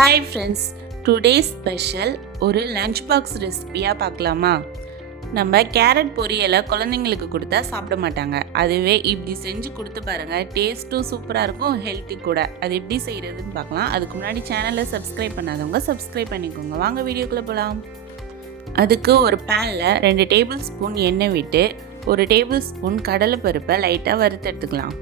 Hi friends, today special ஒரு lunch box ரெசிபியாக பார்க்கலாமா? நம்ம கேரட் பொரியலை குழந்தைங்களுக்கு கொடுத்தா சாப்பிட மாட்டாங்க. அதுவே இப்படி செஞ்சு கொடுத்து பாருங்கள், டேஸ்ட்டும் சூப்பராக இருக்கும், ஹெல்த்தி கூட. அது எப்படி செய்கிறதுன்னு பார்க்கலாம். அதுக்கு முன்னாடி சேனலை சப்ஸ்கிரைப் பண்ணாதவங்க சப்ஸ்கிரைப் பண்ணிக்கோங்க. வாங்க வீடியோக்குள்ளே போகலாம். அதுக்கு ஒரு பேனில் 2 டேபிள் ஸ்பூன் எண்ணெய் விட்டு 1 டேபிள் ஸ்பூன் கடலைப்பருப்பை லைட்டாக வறுத்தெடுத்துக்கலாம்.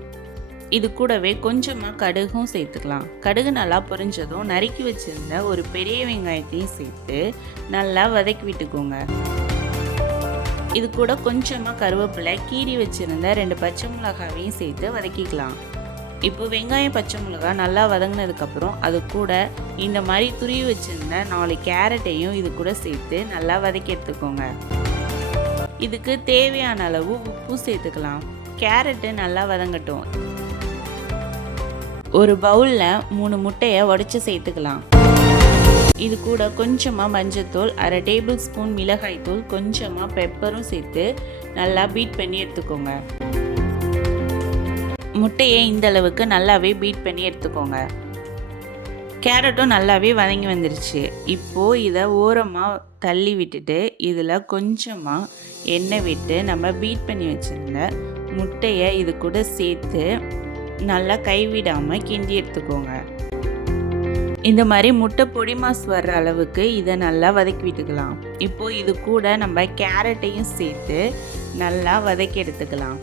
இது கூடவே கொஞ்சமாக கடுகும் சேர்த்துக்கலாம். கடுகு நல்லா பொரிஞ்சதும் நறுக்கி வச்சுருந்த ஒரு பெரிய வெங்காயத்தையும் சேர்த்து நல்லா வதக்கி விட்டுக்கோங்க. இது கூட கொஞ்சமாக கருவேப்பிலை, கீரி வச்சுருந்த 2 பச்சை மிளகாவையும் சேர்த்து வதக்கிக்கலாம். இப்போ வெங்காயம் பச்சை மிளகாய் நல்லா வதங்கினதுக்கப்புறம் அது கூட இந்த மாதிரி துருவி வச்சுருந்த 4 கேரட்டையும் இது கூட சேர்த்து நல்லா வதக்கி எடுத்துக்கோங்க. இதுக்கு தேவையான அளவு உப்பு சேர்த்துக்கலாம். கேரட்டு நல்லா வதங்கட்டும். ஒரு பவுலில் 3 முட்டையை உடைச்சி சேர்த்துக்கலாம். இது கூட கொஞ்சமாக மஞ்சத்தூள், 1/2 டேபிள் ஸ்பூன் மிளகாய்த்தூள், கொஞ்சமாக பெப்பரும் சேர்த்து நல்லா பீட் பண்ணி எடுத்துக்கோங்க. முட்டையை இந்த அளவுக்கு நல்லாவே பீட் பண்ணி எடுத்துக்கோங்க. கேரட்டும் நல்லாவே வதங்கி வந்துருச்சு. இப்போது இதை ஓரமாக தள்ளி விட்டுட்டு இதில் கொஞ்சமாக எண்ணெய் விட்டு நம்ம பீட் பண்ணி வச்சுருந்த முட்டையை இது கூட சேர்த்து நல்லா கைவிடாமல் கிண்டி எடுத்துக்கோங்க. இந்த மாதிரி முட்டை பொடி மாஸ் வர்ற அளவுக்கு இதை நல்லா வதக்கி விட்டுக்கலாம். இப்போது இது கூட நம்ம கேரட்டையும் சேர்த்து நல்லா வதக்கி எடுத்துக்கலாம்.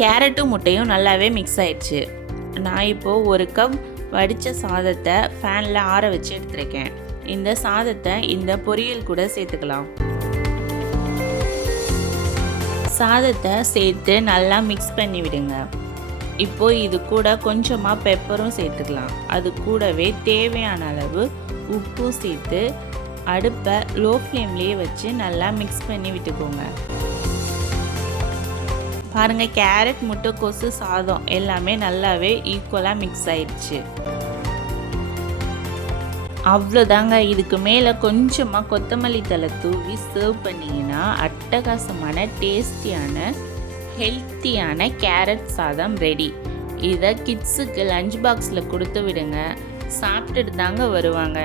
கேரட்டும் முட்டையும் நல்லாவே மிக்ஸ் ஆயிடுச்சு. நான் இப்போது 1 கப் வடித்த சாதத்தை ஃபேனில் ஆற வச்சு எடுத்துருக்கேன். இந்த சாதத்தை இந்த பொரியல் கூட சேர்த்துக்கலாம். சாதத்தை சேர்த்து நல்லா மிக்ஸ் பண்ணி விடுங்க. இப்போ இது கூட கொஞ்சமாக பெப்பரும் சேர்த்துக்கலாம். அது கூடவே தேவையான அளவு உப்பு சேர்த்து அடுப்பை லோ ஃப்ளேம்லேயே வச்சு நல்லா மிக்ஸ் பண்ணி விட்டுக்கோங்க. பாருங்கள், கேரட், முட்டைக்கோசு, சாதம் எல்லாமே நல்லாவே ஈக்குவலாக மிக்ஸ் ஆயிடுச்சு. அவ்வளோதாங்க. இதுக்கு மேலே கொஞ்சமாக கொத்தமல்லி தழை தூவி சர்வ் பண்ணிங்கன்னா அட்டகாசமான டேஸ்டியான ஹெல்த்தியான கேரட் சாதம் ரெடி. இதை கிட்ஸுக்கு லஞ்ச் பாக்ஸில் கொடுத்து விடுங்க, சாப்பிட்டுட்டு தாங்க வருவாங்க.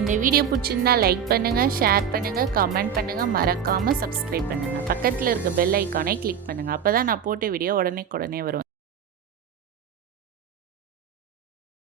இந்த வீடியோ பிடிச்சிருந்தா லைக் பண்ணுங்கள், ஷேர் பண்ணுங்கள், கமெண்ட் பண்ணுங்கள், மறக்காமல் சப்ஸ்கிரைப் பண்ணுங்கள். பக்கத்தில் இருக்க பெல் ஐக்கானை கிளிக் பண்ணுங்கள். அப்போ தான் நான் போட்ட வீடியோ உடனே வரும்.